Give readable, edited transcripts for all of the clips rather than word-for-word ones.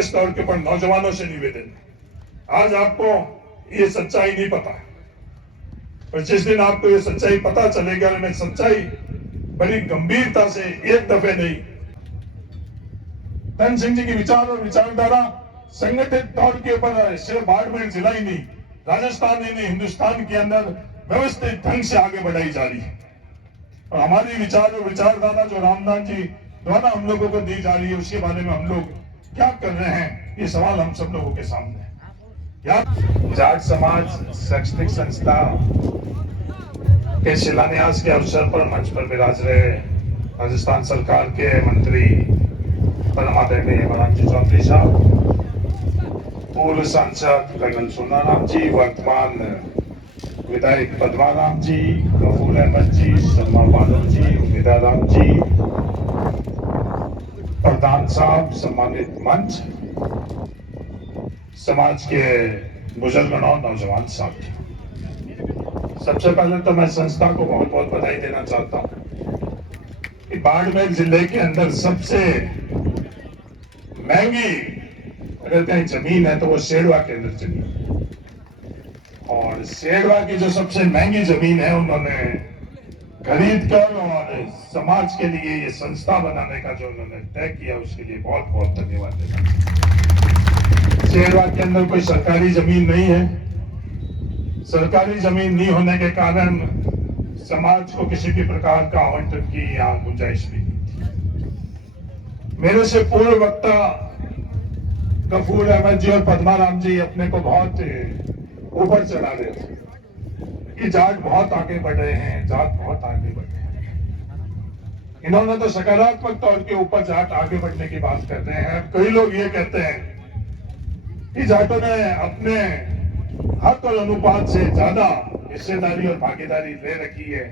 विशेष तौर के पर नौजवानों से निवेदन है, आज आपको ये सच्चाई नहीं पता, पर जिस दिन आपको ये सच्चाई पता चलेगा, और मैं सच्चाई बड़ी गंभीरता से एक दफे नहीं, धन सिंह जी की विचार और विचारधारा संगठित तौर के ऊपर सिर्फ बाड़मेर जिला ही नहीं, राजस्थान ही नहीं, हिंदुस्तान के अंदर व्यवस्थित ढंग से आगे बढ़ाई जा रही है। और हमारी विचार और विचारधारा जो रामनाथ जी द्वारा हम लोगों को दी जा रही है, उसके बारे में हम लोग क्या कर रहे हैं, ये सवाल हम सब लोगों के सामने है। जाट समाज शैक्षणिक संस्था के शिलान्यास के अवसर पर मंच पर विराज रहे राजस्थान सरकार के मंत्री परमादेवी हेमाराम चौधरी साहब, पूर्व सांसद कर्नल सोनाराम जी, वर्तमान विधायक पद्माराम जी, गफूर अहमद जी, सलमा बादल जी, उमेदा राम जी, प्रधान साहब, सम्मानित मंच, समाज के बुजुर्गों और नौजवान साथी, सबसे पहले तो मैं संस्था को बहुत बहुत बधाई देना चाहता हूं कि बाड़मेर जिले के अंदर सबसे महंगी अगर कहीं जमीन है तो वो सेड़वा के अंदर जमीन, और सेड़वा की जो सबसे महंगी जमीन है उन्होंने खरीद कर और समाज के लिए ये संस्था बनाने का जो उन्होंने तय किया, उसके लिए बहुत बहुत धन्यवाद देना। सेड़वा के अंदर कोई सरकारी जमीन नहीं है, सरकारी जमीन नहीं होने के कारण समाज को किसी भी प्रकार का आवंटन की यहाँ गुंजाइश नहीं थी। मेरे से पूर्व वक्ता गफूर अहमद जी और पद्माराम जी अपने को बहुत ऊपर चढ़ा रहे थे कि जाट बहुत आगे बढ़ रहे हैं, जाट बहुत आगे बढ़ रहे हैं। इन्होंने तो सकारात्मक तौर के ऊपर जाट आगे बढ़ने की बात कर रहे हैं। कई लोग ये कहते हैं कि जाटों ने अपने हक और अनुपात से ज्यादा हिस्सेदारी और भागीदारी ले रखी है,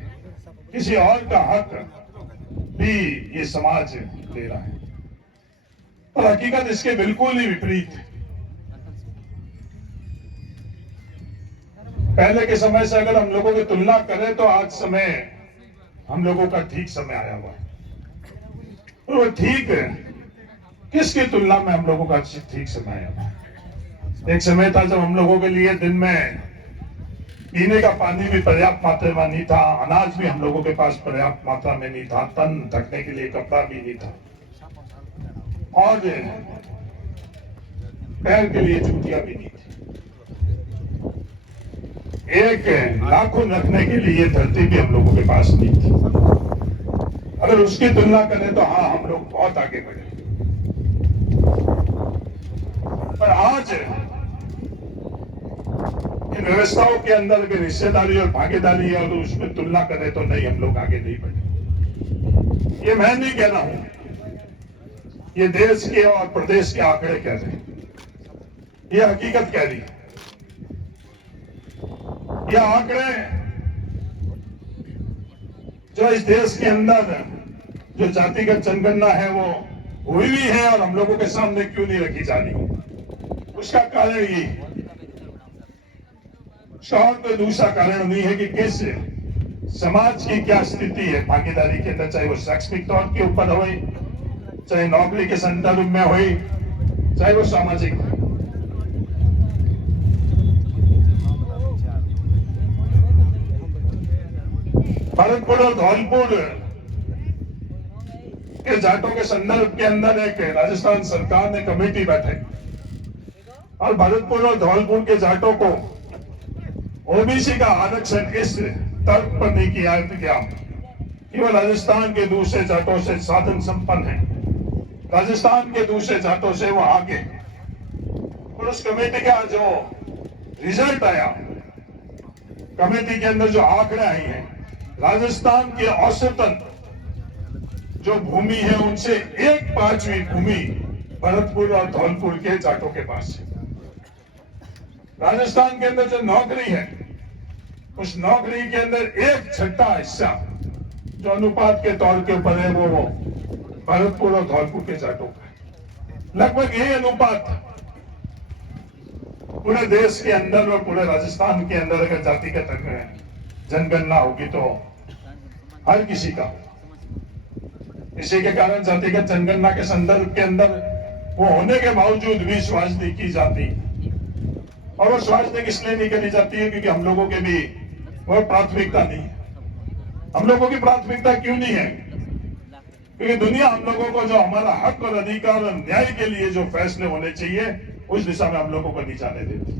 किसी और का हक भी ये समाज ले रहा है, और हकीकत इसके बिल्कुल ही विपरीत है। पहले के समय से अगर हम लोगों की तुलना करें तो आज समय हम लोगों का ठीक समय आया हुआ है, और वो ठीक किसकी तुलना में हम लोगों का ठीक समय आया हुआ है। एक समय था जब हम लोगों के लिए दिन में पीने का पानी भी पर्याप्त मात्रा में नहीं था, अनाज भी हम लोगों के पास पर्याप्त मात्रा में नहीं था, तन ढकने के लिए कपड़ा भी नहीं था, और पैर के लिए जूतियां भी नहीं थी। एक नाखून रखने के लिए धरती भी हम लोगों के पास नहीं थी। अगर उसकी तुलना करें तो हाँ, हम लोग बहुत आगे बढ़े, पर आज इन व्यवस्थाओं के अंदर अगर हिस्सेदारी और भागीदारी और उसमें तुलना करें तो नहीं, हम लोग आगे नहीं बढ़े। ये मैं नहीं कह रहा हूं, ये देश के और प्रदेश के आंकड़े कह रहे हैं, ये हकीकत कह रही है। ये आंकड़े जो इस देश के अंदर जो जातिगत जनगणना है वो हुई भी है और हम लोगों के सामने क्यों नहीं रखी जा रही, उसका कारण ये और कोई दूसरा कारण नहीं है कि किस समाज की क्या स्थिति है भागीदारी के अंदर, चाहे वो शैक्षणिक तौर के ऊपर हो, चाहे नौकरी के संदर्भ में हो, चाहे वो सामाजिक हो। भरतपुर और धौलपुर के जाटों के संदर्भ के अंदर एक राजस्थान सरकार ने कमेटी बैठाई और भरतपुर और धौलपुर के जाटों को ओबीसी का आरक्षण इस तर्क पर नहीं किया गया कि वह राजस्थान के दूसरे जाटों से साधन संपन्न है, राजस्थान के दूसरे जाटों से वो आगे। और उस कमेटी का जो रिजल्ट आया, कमेटी के अंदर जो आंकड़े आई हैं, राजस्थान के औसतन जो भूमि है उनसे 1/5 भूमि भरतपुर और धौलपुर के जाटों के पास है। राजस्थान के अंदर जो नौकरी है, उस नौकरी के अंदर 1/6 हिस्सा जो अनुपात के तौर के ऊपर है वो भरतपुर और धौलपुर के जाटों का है। लगभग यही अनुपात पूरे देश के अंदर और पूरे राजस्थान के अंदर अगर जातिगत जनगणना होगी तो हर किसी का, इसी के कारण जातिगत जनगणना के संदर्भ के अंदर वो होने के बावजूद भी स्वास्थ्य की जाती है। और वो स्वास्थ्य इसलिए नहीं करी जाती है क्योंकि हम लोगों के भी वो प्राथमिकता नहीं है। हम लोगों की प्राथमिकता क्यों नहीं है? क्योंकि दुनिया हम लोगों को जो हमारा हक और अधिकार और न्याय के लिए जो फैसले होने चाहिए उस दिशा में हम लोगों को नहीं जाने देती।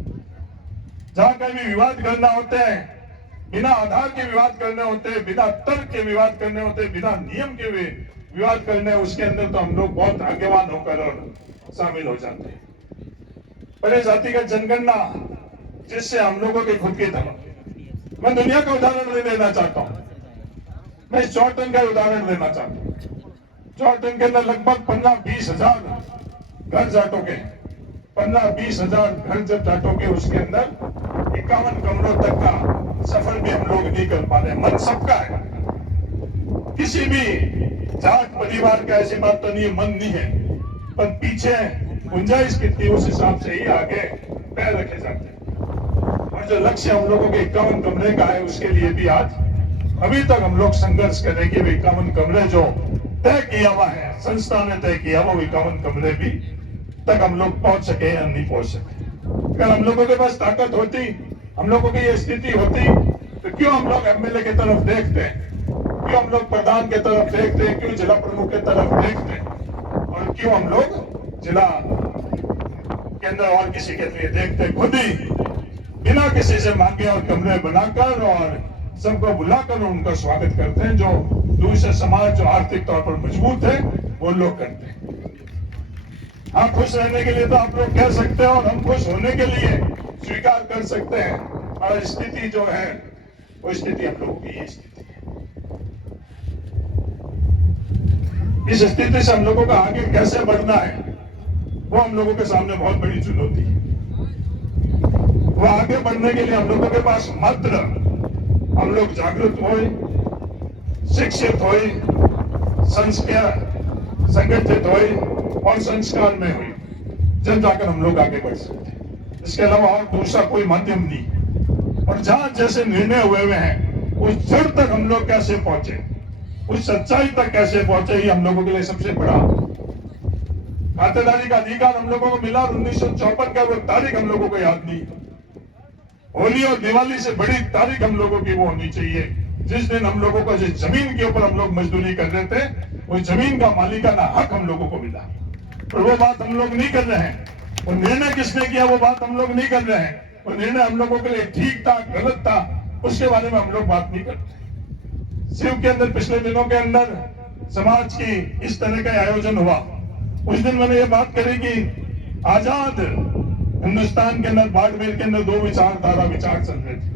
जहां कहीं भी विवाद करना होते हैं, बिना आधार के विवाद करने होते हैं, बिना तर्क के विवाद करने होते हैं, बिना नियम के विवाद करने, उसके अंदर तो हम लोग बहुत भाग्यवान होकर और शामिल हो जाते हैं। पहले जातिगत जनगणना जिससे हम लोगों के खुद की धर्म, मैं दुनिया का उदाहरण नहीं देना चाहता हूं, मैं जॉर्डन का उदाहरण देना चाहता हूं। जॉर्डन के अंदर लगभग 15-20 हजार घर जाटों के, 15-20 हजार घर जब जाटों के, उसके अंदर 51 कमरों तक का सफर भी हम लोग नहीं कर पा रहे। मन सबका है, किसी भी जाट परिवार का ऐसी बात तो नहीं, मन नहीं है, पर पीछे गुंजाइश कितनी उस हिसाब से ही आगे पैर रखे जाते हैं। और जो लक्ष्य हम लोगों के 51 कमरे का है उसके लिए भी आज अभी तक हम लोग संघर्ष करें कि 51 कमरे जो तय किया हुआ है, संस्था ने तय किया वो 51 कमरे भी तक हम लोग पहुंच सके या नहीं पहुंच सके। अगर हम लोगों के पास ताकत होती, हम लोगों की ये स्थिति होती, तो क्यों हम लोग एमएलए की तरफ देखते हैं, क्यों हम लोग प्रधान की तरफ देखते हैं, क्यों जिला प्रमुख की तरफ देखते हैं, और क्यों हम लोग जिला केंद्र और किसी के लिए देखते? खुद ही बिना किसी से मांगे और कमरे बनाकर और सबको बुलाकर उनका स्वागत करते हैं। जो दूसरे समाज जो आर्थिक तौर पर मजबूत है वो लोग करते हैं। आप खुश रहने के लिए तो आप लोग कह सकते हैं और हम खुश होने के लिए स्वीकार कर सकते हैं, और स्थिति जो है वो स्थिति हम लोगों की ये स्थिति है। इस स्थिति से हम लोगों का आगे कैसे बढ़ना है वो हम लोगों के सामने बहुत बड़ी चुनौती है। वो आगे बढ़ने के लिए हम लोगों के पास मात्र हम लोग जागरूक होए, शिक्षित होए, संगठित होए और संस्कार में हुई, जब जाकर हम लोग आगे बढ़ सकते हैं। इसके अलावा और दूसरा कोई माध्यम नहीं। और जहां जैसे निर्णय हुए हैं उस जड़ तक हम लोग कैसे पहुंचे, उस सच्चाई तक कैसे पहुंचे, ये हम लोगों के लिए सबसे बड़ा। खातेदारी का अधिकार हम लोगों को मिला 1954 का, वो तारीख हम लोगों को याद नहीं। होली और दिवाली से बड़ी तारीख हम लोगों की वो होनी चाहिए जिस दिन हम लोगों को जिस जमीन के ऊपर हम लोग मजदूरी कर रहे थे वो जमीन का मालिकाना हक हम लोगों को मिला। और वो बात हम लोग नहीं कर रहे हैं। वो निर्णय किसने किया वो बात हम लोग नहीं कर रहे हैं। वो निर्णय हम लोगों के लिए ठीक था, गलत था, उसके बारे में हम लोग बात नहीं करते। शिव के अंदर पिछले दिनों के अंदर समाज की इस तरह का आयोजन हुआ। उस दिन मैंने ये बात करी कि आजाद हिंदुस्तान के अंदर बाड़मेर के अंदर दो विचार चल रहे थे।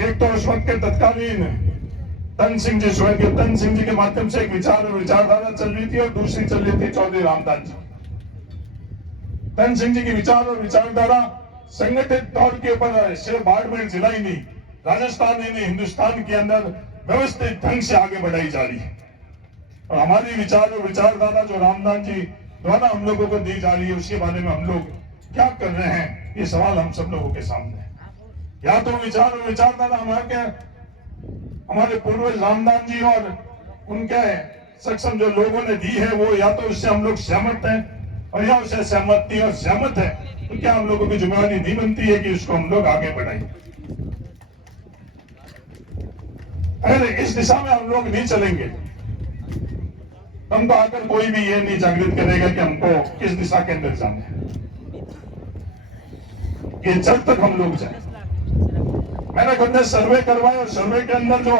एक तो उस वक्त के तत्कालीन तन सिंह जी, स्वर्गीय तन सिंह जी के माध्यम से एक विचार और विचारधारा चल रही थी, और दूसरी चल रही थी चौधरी रामदास जी। तन सिंह जी की विचार और विचारधारा संगठित तौर के ऊपर सिर्फ बाड़मेर जिला ही नहीं, राजस्थान ही नहीं, हिंदुस्तान के अंदर व्यवस्थित ढंग से आगे बढ़ाई जा रही है। और हमारी विचार और विचारधारा जो रामदास जी द्वारा हम लोगों को दी जा रही है उसके बारे में हम लोग क्या कर रहे हैं, ये सवाल हम सब लोगों के सामने है। या तो विचार और विचारधारा हमारे पूर्वज रामदास जी और उनके सक्षम जो लोगों ने दी है वो या तो उससे हम लोग सहमत हैं, और या उससे सहमत नहीं और सहमत है तो क्या हम लोगों की जिम्मेदारी नहीं बनती है कि उसको हम लोग आगे बढ़ाएं। अगर इस दिशा में हम लोग नहीं चलेंगे हमको आकर कोई भी ये नहीं जागृत करेगा कि हमको किस दिशा के अंदर जाना है, कि जब तक हम लोग जाए। मैंने खुद ने सर्वे करवाए और सर्वे के अंदर जो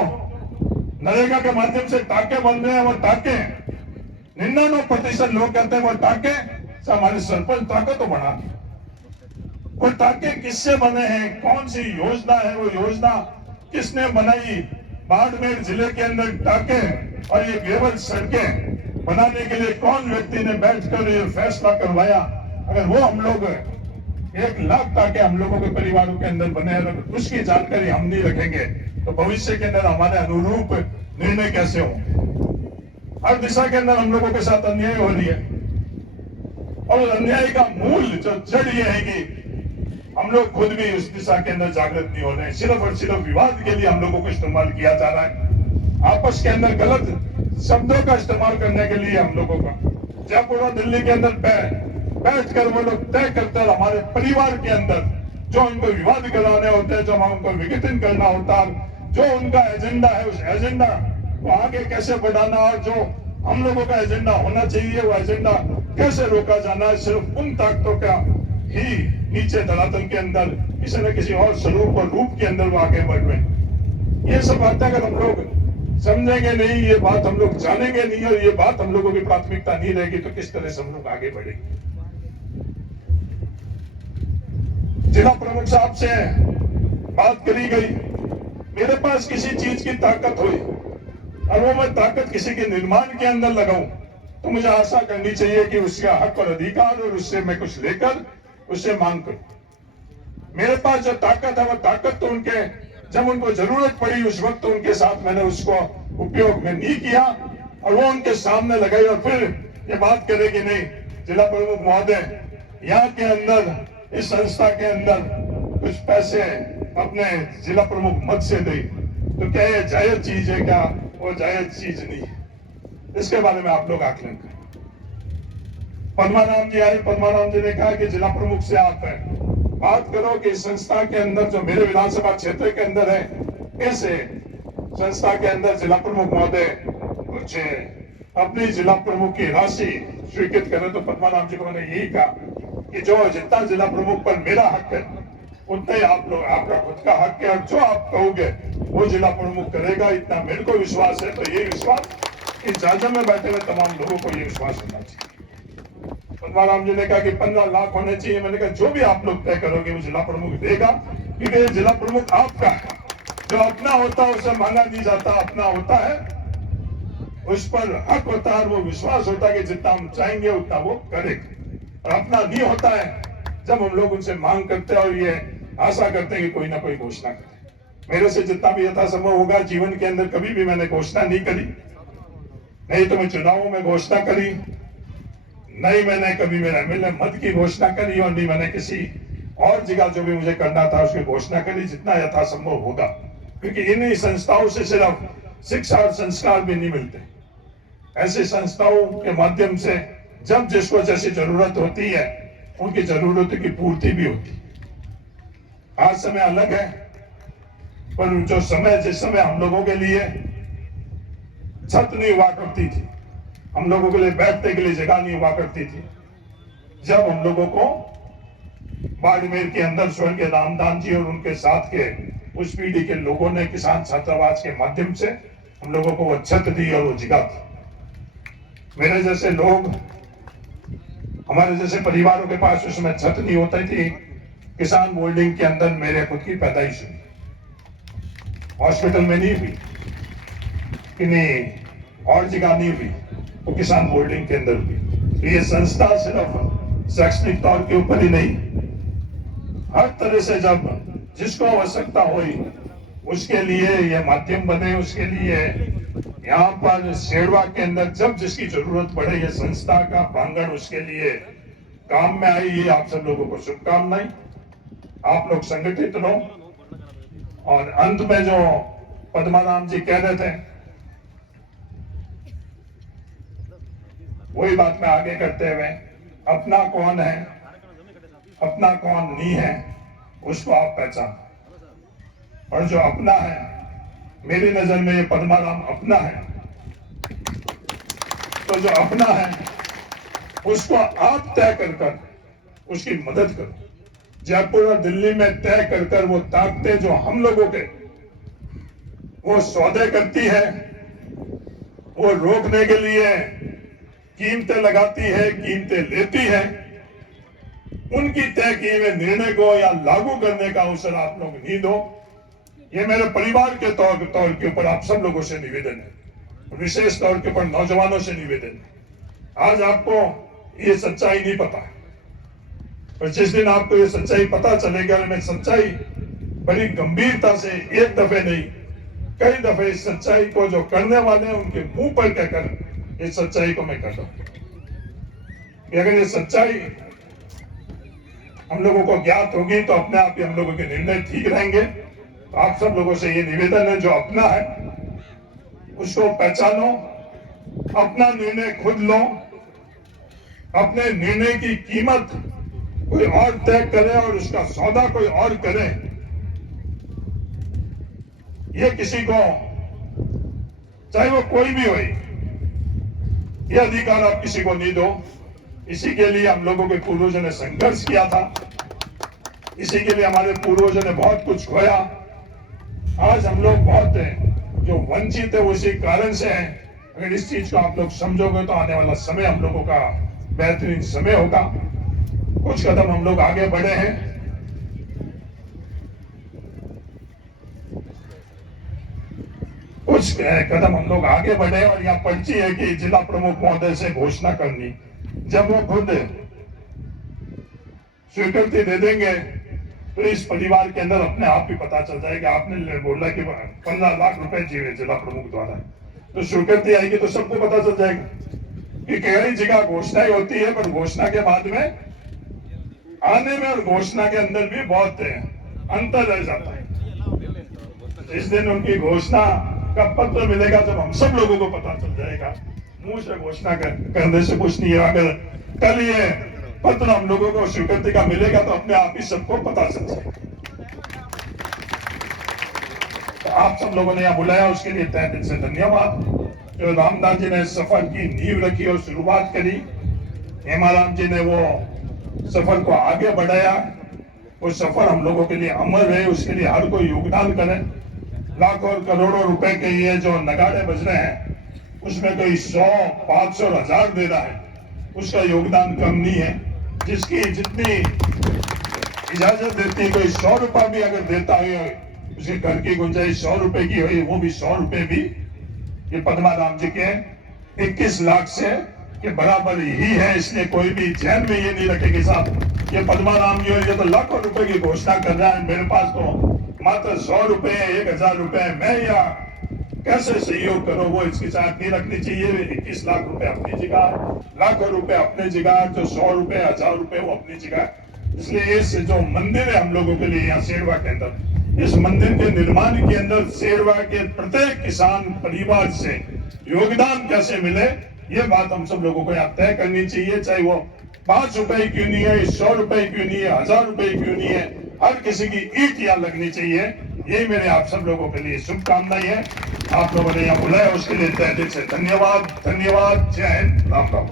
नरेगा के माध्यम से टाके बन रहे हैं वो टाके 99% लोग कहते हैं वो टाके से हमारे सरपंच ताकत तो बढ़ा दी। वो टाके किससे बने हैं, कौन सी योजना है, वो योजना किसने बनाई, बाड़मेर जिले के अंदर टाके और ये ग्रेवल सड़कें बनाने के लिए कौन व्यक्ति ने बैठकर ये फैसला करवाया। अगर वो हम लोग 1 लाख टाके हम लोगों के परिवारों के अंदर बने, अगर उसकी जानकारी हम नहीं रखेंगे तो भविष्य के अंदर हमारे अनुरूप निर्णय कैसे होंगे। हर दिशा के अंदर हम लोगों के साथ अन्याय हो रही है, और अन्याय का मूल जो जड़ ये है कि हम लोग खुद भी उस दिशा के अंदर जागृत नहीं हो रहे हैं। सिर्फ और सिर्फ विवाद के लिए हम लोगों को इस्तेमाल किया जा रहा है, आपस के अंदर गलत शब्दों का इस्तेमाल करने के लिए हम लोगों का। जयपुर और दिल्ली के अंदर बैठकर वो लोग तय करते हैं हमारे परिवार के अंदर जो उनको विवाद कराने होते हैं, जो उनको विघटन करना होता है, जो उनका एजेंडा है उस एजेंडा को आगे कैसे बढ़ाना और जो हम लोगों का एजेंडा होना चाहिए वो एजेंडा कैसे रोका जाना है, सिर्फ उन ताकतों का ही नीचे धरातल के अंदर किसी न किसी और स्वरूप और रूप के अंदर वो आगे बढ़ रहे हैं। ये सब बातें अगर हम लोग समझेंगे नहीं, ये बात हम लोग जानेंगे नहीं और ये बात हम लोगों की प्राथमिकता नहीं रहेगी तो किस तरह से हम लोग आगे बढ़ेंगे। जिला प्रमुख साहब से बात करी गई, मेरे पास किसी चीज की ताकत हुई और वो मैं ताकत किसी के निर्माण के अंदर लगाऊं तो मुझे आशा करनी चाहिए कि उसका हक और अधिकार और उससे मैं कुछ लेकर उससे मांग करूं। मेरे पास जो ताकत है वो ताकत तो उनके जब उनको जरूरत पड़ी उस वक्त तो उनके साथ मैंने उसको उपयोग में नहीं किया और वो उनके सामने लगाई और फिर ये बात करे कि नहीं जिला प्रमुख महोदय यहाँ के अंदर इस संस्था के अंदर कुछ पैसे अपने जिला प्रमुख मद से दे, तो क्या ये जायज चीज है? क्या वो जायज चीज नहीं है? इसके बारे में आप लोग आकलन करें। पद्माराम जी आए, पद्माराम जी ने कहा कि जिला प्रमुख से आप बात करो कि संस्था के अंदर जो मेरे विधानसभा क्षेत्र के अंदर है कैसे संस्था के अंदर जिला प्रमुख महोदय कुछ अपनी जिला प्रमुख की राशि स्वीकृत करें। तो पद्माराम जी को मैंने यही कहा कि जो जितना जिला प्रमुख पर मेरा हक है उतना ही आप लोग आपका खुद का हक है और जो आप कहोगे वो जिला प्रमुख करेगा, इतना मेरे को विश्वास है। तो ये विश्वास इस जाजा में बैठे हुए तमाम लोगों को ये विश्वास होना चाहिए। पद्माराम जी ने कहा कि 15 लाख होने चाहिए। मैंने कहा जो भी आप लोग तय करोगे वो जिला प्रमुख देगा, क्योंकि जिला प्रमुख आपका है। जो अपना होता है उसे मांगा नहीं जाता, अपना होता है उस पर हक होता है, वो विश्वास होता है कि जितना हम चाहेंगे उतना वो करेगा। और अपना नहीं होता है जब हम लोग उनसे मांग करते हैं और ये आशा करते हैं कि कोई ना कोई घोषणा करे। मेरे से जितना भी यथासंभव होगा, जीवन के अंदर कभी भी मैंने घोषणा नहीं करी, नहीं तो मैं चुनावों में घोषणा करी, नहीं मैंने कभी मेरे एमएलए मत की घोषणा करी और नहीं मैंने किसी और जगह जो भी मुझे करना था उसकी घोषणा करी, जितना यथासंभव होगा। क्योंकि इन्हीं संस्थाओं से सिर्फ शिक्षा और संस्कार भी नहीं मिलते, ऐसी संस्थाओं के माध्यम से जब जिसको जैसी जरूरत होती है उनकी जरूरतों की पूर्ति भी होती है। आज समय अलग है, पर जो समय जिस समय हम लोगों के लिए छत नहीं हुआ करती थी, हम लोगों के लिए बैठने के लिए जगह नहीं हुआ करती थी, जब हम लोगों को बाड़मेर के अंदर स्वर्गीय रामदान जी और उनके साथ के उस पीढ़ी के लोगों ने किसान छात्रावास के माध्यम से हम लोगों को वो छत दी और वो जगह थी। मेरे जैसे लोग, हमारे जैसे परिवारों के पास उस समय छत नहीं होती थी। किसान मोल्डिंग के अंदर मेरे खुद की पैदाइश हुई, हॉस्पिटल में नहीं हुई, कि नहीं और जगह नहीं हुई, वो किसान मोल्डिंग के अंदर हुई। तो ये संस्था सिर्फ शैक्षणिक तौर के ऊपर ही नहीं, हर तरह से जब जिसको आवश्यकता हुई उसके लिए ये माध्यम बने, उसके लिए यहाँ पर शेरवा के अंदर जब जिसकी जरूरत पड़े ये संस्था का प्रांगण उसके लिए काम में आई। ये आप सब लोगों को शुभकामनाएं। आप लोग संगठित रहो। और अंत में जो पद्माराम जी कह रहे थे वही बात में आगे करते हुए, अपना कौन है अपना कौन नहीं है उसको आप पहचानो। और जो अपना है, मेरी नजर में ये पद्माराम अपना है। तो जो अपना है उसको आप तय कर उसकी मदद करो। जयपुर और दिल्ली में तय कर वो ताकतें जो हम लोगों के वो सौदे करती है, वो रोकने के लिए कीमतें लगाती है, कीमतें लेती है, उनकी तय किए हुए निर्णय को या लागू करने का अवसर आप लोग नहीं दो। ये मेरे परिवार के तौर के ऊपर आप सब लोगों से निवेदन है, विशेष तौर के ऊपर नौजवानों से निवेदन है। आज आपको ये सच्चाई नहीं पता, पर जिस दिन आपको ये सच्चाई पता चलेगा, मैं सच्चाई बड़ी गंभीरता से एक दफे नहीं कई दफे इस सच्चाई को जो करने वाले हैं उनके मुंह पर कहकर इस सच्चाई को मैं कहता हूं। अगर ये सच्चाई हम लोगों को ज्ञात होगी तो अपने आप ही हम लोगों के निर्णय ठीक रहेंगे। तो आप सब लोगों से ये निवेदन है, जो अपना है उसको पहचानो, अपना निर्णय खुद लो अपने निर्णय की कीमत कोई और तय करे और उसका सौदा कोई और करे, ये किसी को, चाहे वो कोई भी हो, ये अधिकार आप किसी को नहीं दो। इसी के लिए हम लोगों के पूर्वजों ने संघर्ष किया था, इसी के लिए हमारे पूर्वजों ने बहुत कुछ खोया। आज हम लोग बहुत जो वंचित है उसी कारण से हैं। अगर इस चीज को आप लोग समझोगे तो आने वाला समय हम लोगों का बेहतरीन समय होगा। कुछ कदम हम लोग आगे बढ़े हैं। कुछ कदम हम लोग आगे बढ़े और यहाँ पर्ची है कि जिला प्रमुख महोदय से घोषणा करनी। जब वो खुद स्वीकृति दे देंगे तो इस परिवार के अंदर अपने आप ही पता चल जाएगा। आपने बोला कि 15 लाख रुपए जीवे जिला प्रमुख द्वारा, तो स्वीकृति आएगी तो सबको पता चल जाएगा कि कई जगह घोषणाएं होती है, पर घोषणा के बाद में आने में और घोषणा के अंदर भी बहुत अंतर रह जाता है। इस दिन उनकी घोषणा का पत्र मिलेगा जब हम सब लोगों को पता चल जाएगा। मुंह से घोषणा करने से कुछ नहीं है। अगर कल ये पत्र हम लोगों को स्वीकृति का मिलेगा तो अपने आप ही सबको पता चल जाएगा। तो आप सब लोगों ने यहाँ बुलाया, उसके लिए तहे दिल से धन्यवाद। जो रामदास जी ने सफर की नींव रखी और शुरुआत करी, हेमाराम जी ने वो सफर को आगे बढ़ाया। वो सफर हम लोगों के लिए अमर है, उसके लिए हर कोई योगदान करे। लाखों और करोड़ों रुपए के ये जो नगाड़े बज रहे हैं, उसमें कोई 100, 500 और 1000 दे रहा है, उसका योगदान कम नहीं है। जिसकी जितनी इजाजत देती है, कोई 100 रुपया भी अगर देता है, उसके घर की गुंजाइश 100 रुपए की हुई, वो भी 100 रुपए भी ये पद्माराम जी के 21 लाख से के बराबर ही है। इसलिए कोई भी जहन में ये नहीं रखे कि साहब ये पद्माराम जी ये तो लाखों रुपए की घोषणा कर रहा है, मेरे पास तो मात्र 100 रुपए, 1000 रुपए, मैं या कैसे सहयोग करो, वो इसकी चाहत नहीं रखनी चाहिए। 21 लाख रुपए अपनी जगह, लाखों रुपए अपनी जगह, जो 100 रुपए, 1000 रुपए वो अपनी जगह। इसलिए इस जो मंदिर है हम लोगों के लिए यहाँ सेरवा के अंदर, इस मंदिर के निर्माण के अंदर सेरवा के प्रत्येक किसान परिवार से योगदान कैसे मिले, ये बात हम सब लोगों को यहाँ तय करनी चाहिए। चाहे वो 5 रुपए क्यों नहीं है, 100 रुपए क्यों नहीं है, 1000 रुपए क्यों नहीं है, हर किसी की ईट यहाँ लगनी चाहिए। ये मेरे आप सब लोगों के लिए शुभकामनाएं है। आप लोगों ने यहाँ बुलाया उसके लिए तहे दिल से धन्यवाद। धन्यवाद। जय हिंद। राम राम।